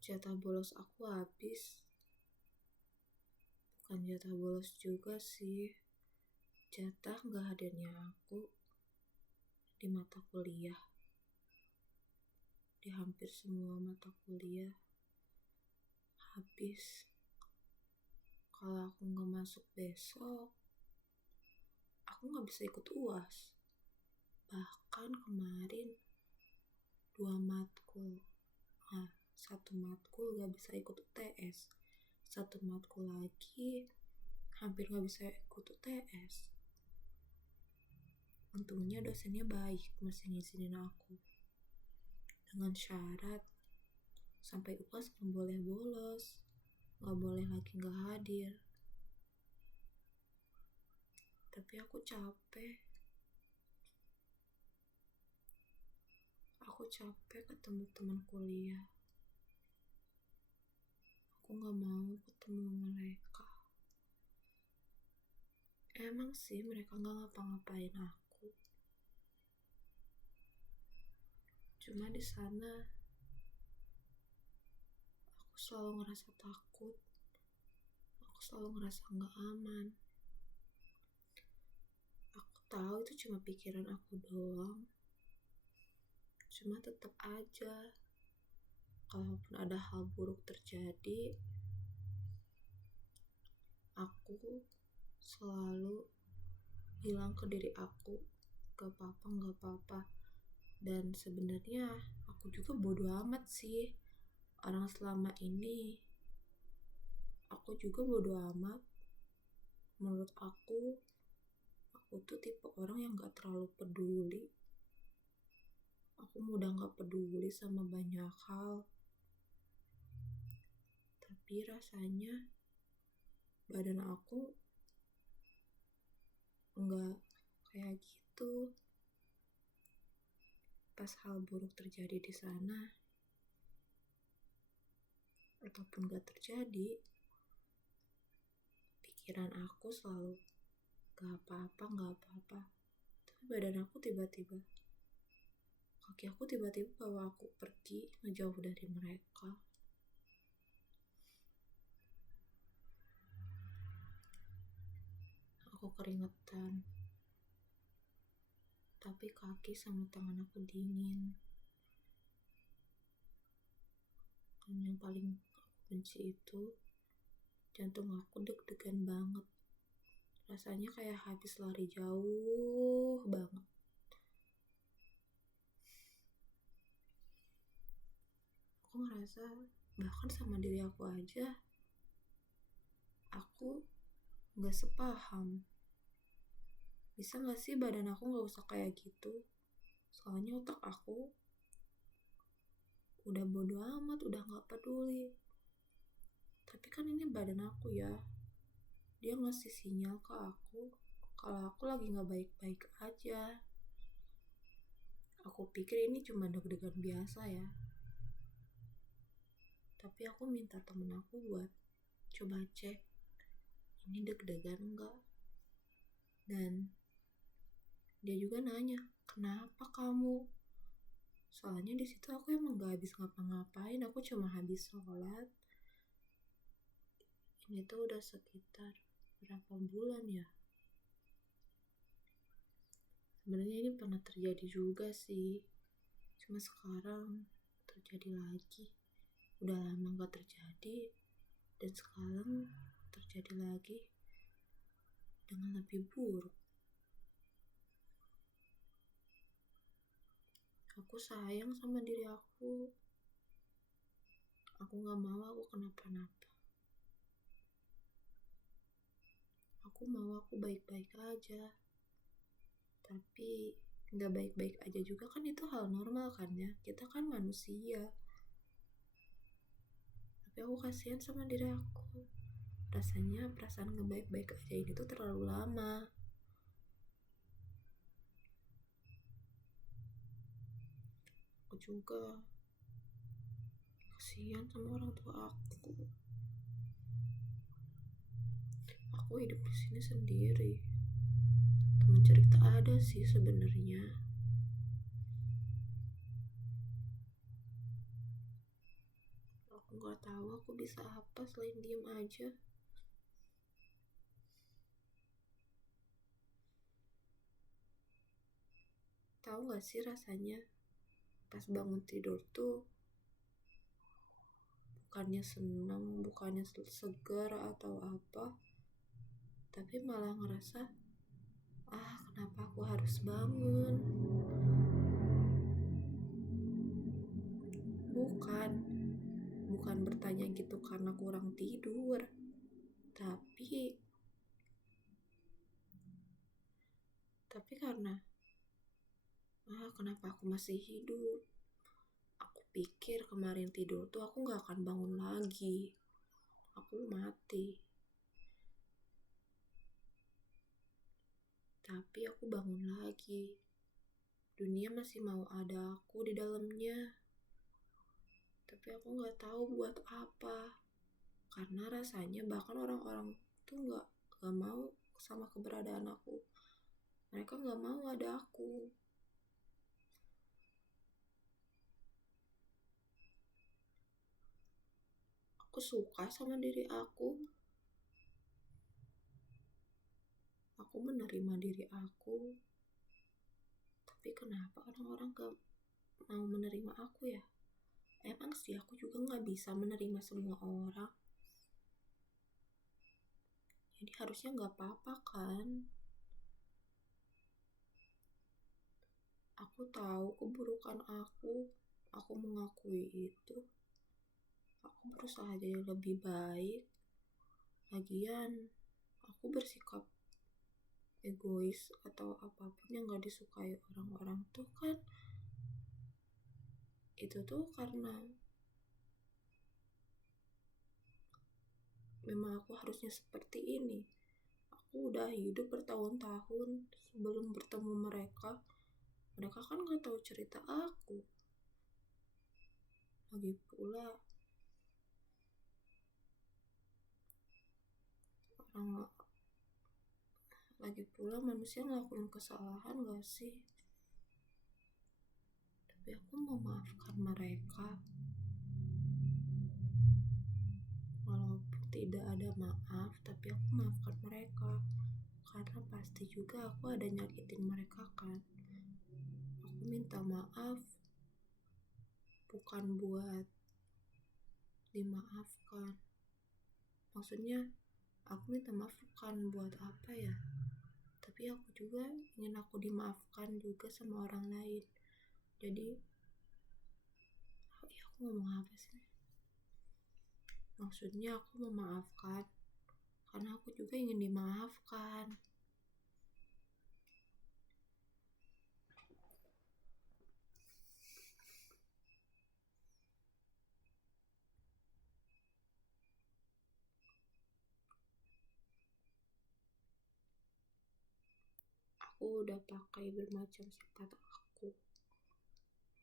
Jatah bolos aku habis. Bukan jatah bolos juga sih. Jatah gak hadirnya aku di mata kuliah. Di hampir semua mata kuliah. Habis. Kalau aku gak masuk besok, aku gak bisa ikut UAS. Bahkan kemarin 2 matkul. Satu matkul gak bisa ikut UTS. Satu matkul lagi hampir gak bisa ikut UTS. Untungnya dosennya baik, masih ngizinin aku. Dengan syarat sampai UAS gak boleh bolos, gak boleh lagi gak hadir. Tapi aku capek. Aku capek ketemu teman kuliah. Aku gak mau ketemu mereka. Emang sih mereka gak ngapa-ngapain aku. Cuma di sana aku selalu ngerasa takut. Aku selalu ngerasa gak aman. Aku tahu itu cuma pikiran aku doang. Cuma tetap aja, kalaupun ada hal buruk terjadi, aku selalu bilang ke diri aku, gak apa-apa. Dan sebenarnya aku juga bodo amat sih. Orang selama ini aku juga bodo amat. Menurut aku tuh tipe orang yang gak terlalu peduli. Aku mudah gak peduli sama banyak hal. Tapi rasanya badan aku gak kayak gitu. Pas hal buruk terjadi di sana, ataupun gak terjadi, pikiran aku selalu gak apa-apa. Tapi badan aku tiba-tiba, kaki aku tiba-tiba bawa aku pergi ngejauh dari mereka. Aku keringetan, tapi kaki sama tangan aku dingin. Dan yang paling aku benci itu, jantung aku deg-degan banget. Rasanya kayak habis lari jauh banget. Aku ngerasa bahkan sama diri aku aja, aku gak sepaham. Bisa gak sih badan aku gak usah kayak gitu? Soalnya otak aku udah bodo amat, udah gak peduli. Tapi kan ini badan aku ya. Dia ngasih sinyal ke aku kalau aku lagi gak baik-baik aja. Aku pikir ini cuma deg-degan biasa ya. Tapi aku minta temen aku buat coba cek, ini deg-degan enggak? Dan dia juga nanya, kenapa kamu? Soalnya di situ aku emang gak habis ngapa-ngapain, aku cuma habis sholat. Ini tuh udah sekitar berapa bulan ya? Sebenarnya ini pernah terjadi juga sih, cuma sekarang terjadi lagi. Udah lama gak terjadi, dan sekarang terjadi lagi dengan lebih buruk. Aku sayang sama diri aku. Aku gak mau aku kenapa-napa. Aku mau aku baik-baik aja. Tapi gak baik-baik aja juga kan itu hal normal kan ya. Kita kan manusia. Tapi aku kasihan sama diri aku. Rasanya perasaan gak baik-baik aja ini tuh terlalu lama. Aku juga kasihan sama orang tua aku. Aku hidup di sini sendiri. Teman cerita ada sih sebenarnya. Aku Aku gak tahu aku bisa apa selain diem aja. Tahu gak sih rasanya pas bangun tidur tuh bukannya senang, bukannya segar atau apa, tapi malah ngerasa, kenapa aku harus bangun? Bukan bertanya gitu karena kurang tidur, tapi karena kenapa aku masih hidup? Aku pikir kemarin tidur tuh aku gak akan bangun lagi. Aku mati. Tapi aku bangun lagi. Dunia masih mau ada aku di dalamnya. Tapi aku gak tahu buat apa. Karena rasanya bahkan orang-orang tuh gak mau sama keberadaan aku. Mereka gak mau ada aku. Aku suka sama diri aku. Aku menerima diri aku. Tapi kenapa orang-orang gak mau menerima aku ya? Emang sih aku juga gak bisa menerima semua orang. Jadi harusnya gak apa-apa kan? Aku tahu keburukan aku mengakui itu. Aku berusaha jadi lebih baik. Lagian, aku bersikap egois atau apapun yang gak disukai orang-orang tuh kan, itu tuh karena memang aku harusnya seperti ini. Aku udah hidup bertahun-tahun sebelum bertemu mereka. Mereka kan gak tahu cerita aku. Lagi pula manusia ngelakuin kesalahan gak sih? Tapi aku memaafkan mereka. Walaupun tidak ada maaf, tapi aku maafkan mereka. Karena pasti juga aku ada nyakitin mereka kan. Aku minta maaf bukan buat dimaafkan. Maksudnya aku minta maaf bukan buat apa ya, tapi aku juga ingin aku dimaafkan juga sama orang lain. Jadi aku ngomong apa sih? Maksudnya aku memaafkan karena aku juga ingin dimaafkan. Aku udah pakai bermacam sifat aku,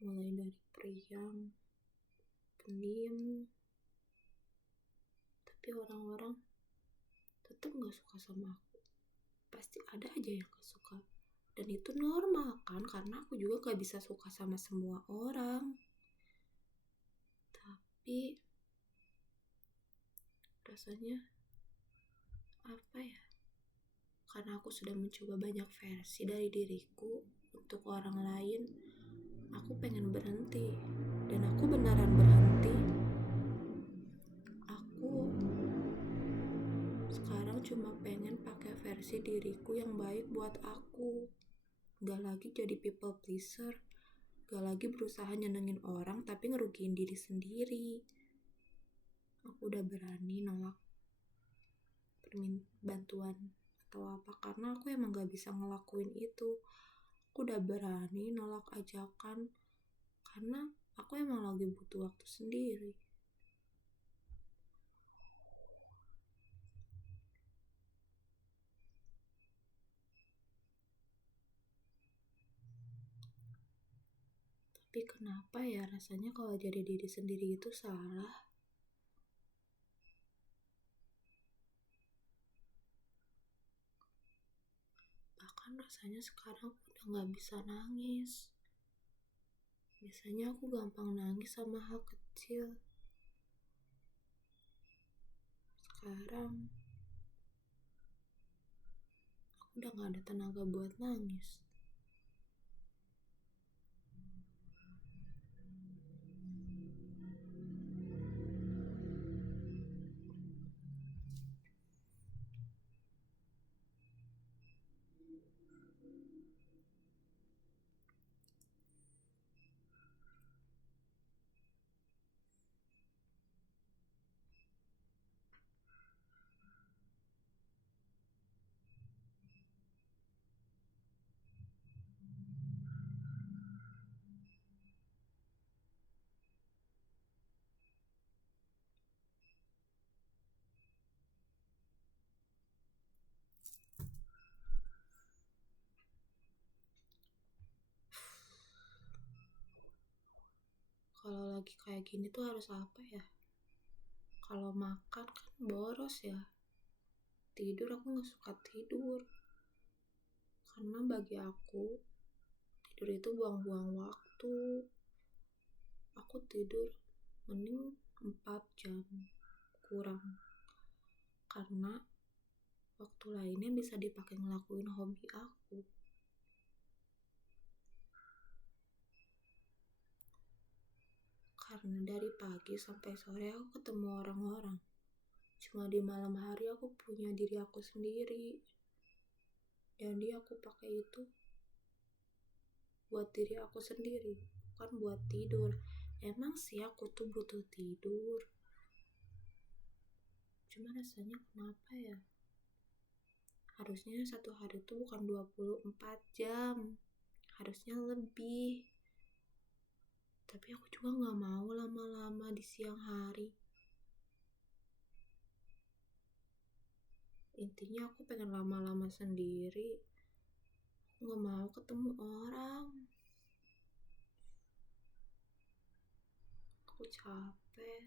mulai dari periang, pendiam, tapi orang-orang tetap gak suka sama aku. Pasti ada aja yang gak suka. Dan itu normal kan, karena aku juga gak bisa suka sama semua orang. Tapi rasanya apa ya? Karena aku sudah mencoba banyak versi dari diriku untuk orang lain, aku pengen berhenti. Dan aku beneran berhenti. Aku sekarang cuma pengen pakai versi diriku yang baik buat aku. Gak lagi jadi people pleaser. Gak lagi berusaha nyenengin orang tapi ngerugiin diri sendiri. Aku udah berani nolak bantuan atau apa karena aku emang gak bisa ngelakuin itu. Aku udah berani nolak ajakan karena aku emang lagi butuh waktu sendiri. Tapi kenapa ya rasanya kalau jadi diri sendiri itu salah? Bahkan rasanya sekarang aku udah gak bisa nangis. Biasanya aku gampang nangis sama hal kecil. Sekarang aku udah gak ada tenaga buat nangis. Kalau lagi kayak gini tuh harus apa ya? Kalau makan kan boros ya. Tidur aku gak suka tidur. Karena bagi aku, tidur itu buang-buang waktu. Aku tidur mending 4 jam kurang. Karena waktu lainnya bisa dipakai ngelakuin hobi aku. Karena dari pagi sampai sore aku ketemu orang-orang. Cuma di malam hari aku punya diri aku sendiri. Jadi aku pakai itu buat diri aku sendiri, bukan buat tidur. Emang sih aku tuh butuh tidur. Cuma rasanya kenapa ya? Harusnya satu hari itu bukan 24 jam. Harusnya lebih. Tapi aku juga gak mau lama-lama di siang hari. Intinya aku pengen lama-lama sendiri. Aku gak mau ketemu orang. Aku capek.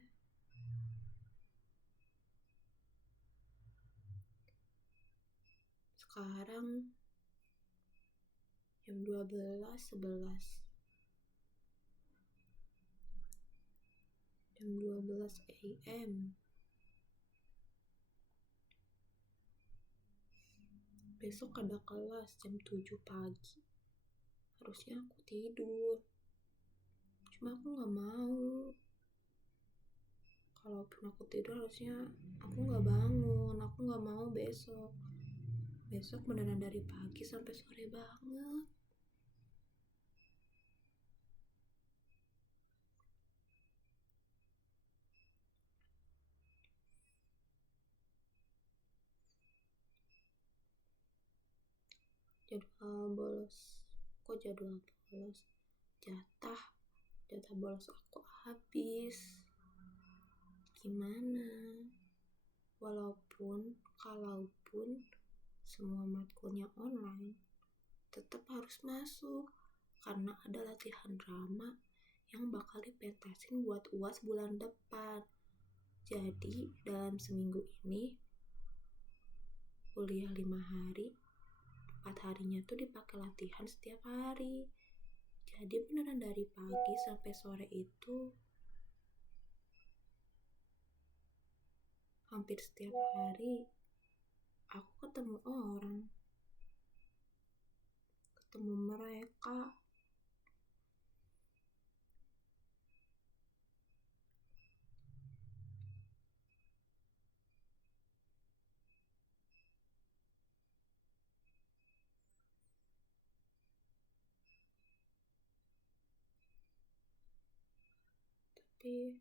Sekarang jam 12.11. Jam 12 AM. Besok ada kelas jam 7 pagi. Harusnya aku tidur. Cuma aku gak mau. Kalaupun aku tidur harusnya aku gak bangun. Aku gak mau besok. Besok beneran dari pagi sampai sore banget. Jadwal bolos. Kok jadwal bolos? Jatah bolos aku habis. Gimana? Kalaupun semua matkulnya online, tetap harus masuk karena ada latihan drama yang bakal dipentasin buat UAS bulan depan. Jadi dalam seminggu ini kuliah 5 hari, 4 harinya tuh dipakai latihan setiap hari. Jadi beneran dari pagi sampai sore itu hampir setiap hari aku ketemu orang, ketemu mereka. Tapi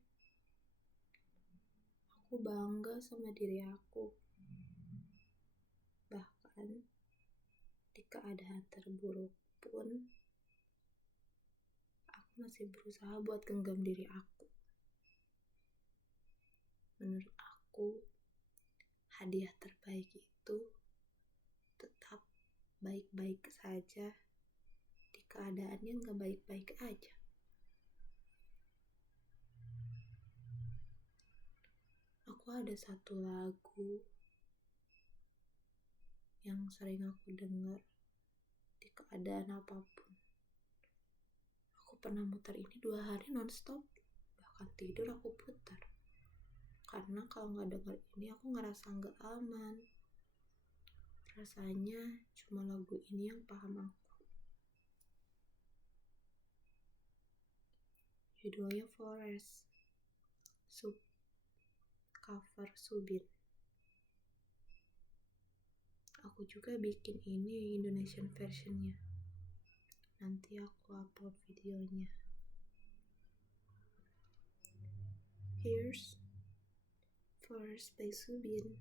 aku bangga sama diri aku. Bahkan di keadaan terburuk pun aku masih berusaha buat genggam diri aku. Menurut aku, hadiah terbaik itu tetap baik-baik saja di keadaan yang gak baik-baik aja. Aku ada satu lagu yang sering aku dengar di keadaan apapun. Aku pernah muter ini 2 hari non-stop. Bahkan tidur aku putar. Karena kalau nggak denger ini aku ngerasa nggak aman. Rasanya cuma lagu ini yang paham aku. Judulnya Forest, cover Subin. Aku juga bikin ini Indonesian versionnya. Nanti aku upload videonya. Here's Forest by Subin.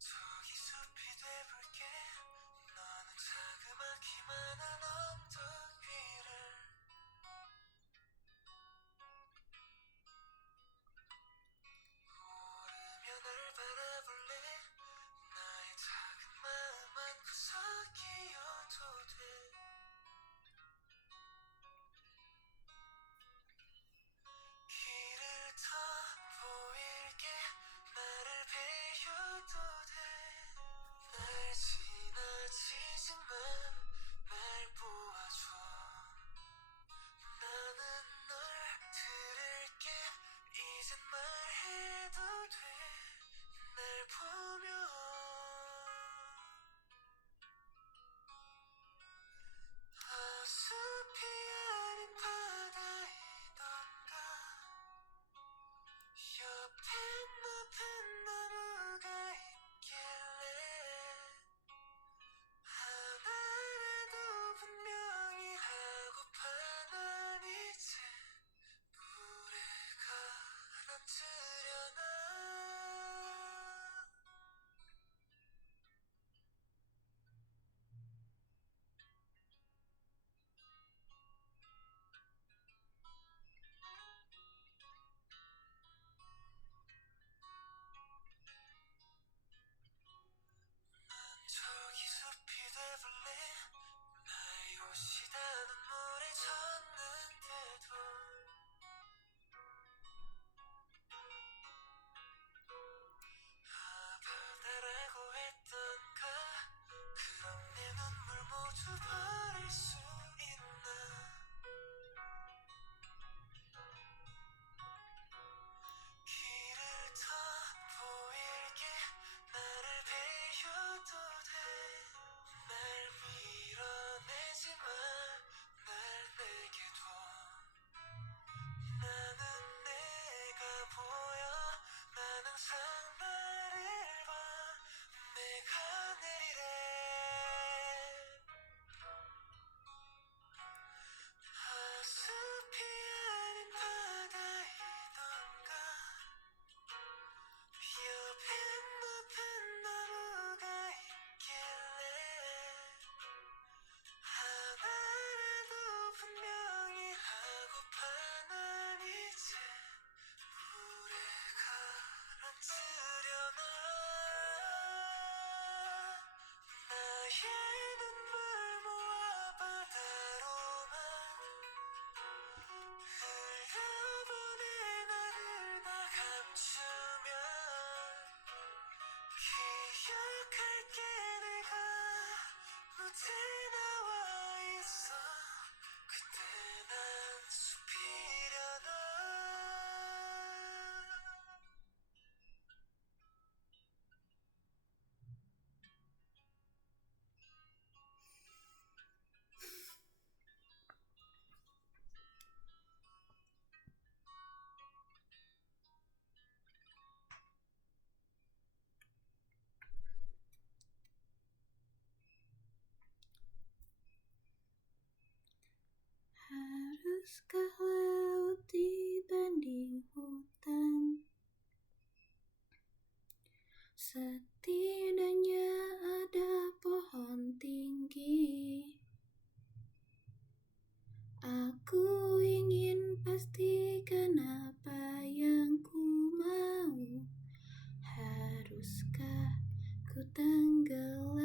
저기 숲이 돼볼게. 너는 자그마키만한 언덕 위를 오르며 날 바라볼래. 나의 작은 마음 한 구석이어도 돼. 길을 더 보일게. 나를 베어도 돼. 날 지나치지만 날 보아줘. 나는 널 들을게. 이젠 말해도 돼. 날 보며 숲이 아닌 바다이던가. 옆엔 높은 나무가 있길래 하나라도 분명히 하고파. 난 이제 물에 가라앉으려나. 저기 숲이 돼볼래. 나의 옷이 다 눈물에 젖는데도 바다라고 했던가. 그럼 내 눈물 모두 버릴 수 있나. 길을 더 보일게. 나를 베어도 돼. 날 밀어내지마. 날 내게 둬. 나는 내가 보여. 난 항상 나를 봐. 내가 내리래. 숲이 아닌 바다이던가. 옆엔 높은 나무가 있길래 하나라도 분명히 하고파. 난 이제 물에 가라앉으려나. 나의 눈물 모아 바다로만 흘려보내. 나를 다 감추면 기억할게. 내가 무대 나와 있어. 그때 난 숲이려나. Haruskah laut dibanding hutan? Setidaknya ada pohon tinggi. Aku ingin pastikan apa yang ku mau. Haruskah ku tenggelam?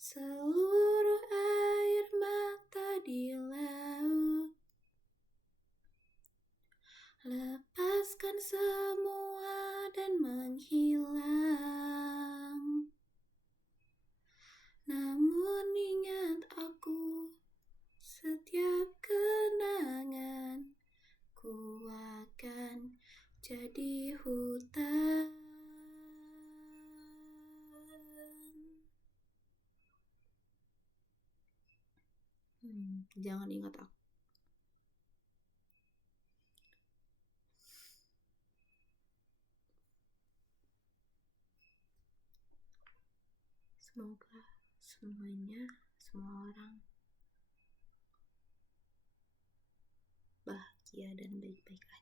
Seluruh air mata di laut semua dan menghilang. Namun ingat aku, setiap kenangan ku akan jadi hutan. Jangan ingat aku. Semoga semuanya, semua orang bahagia dan baik-baik aja.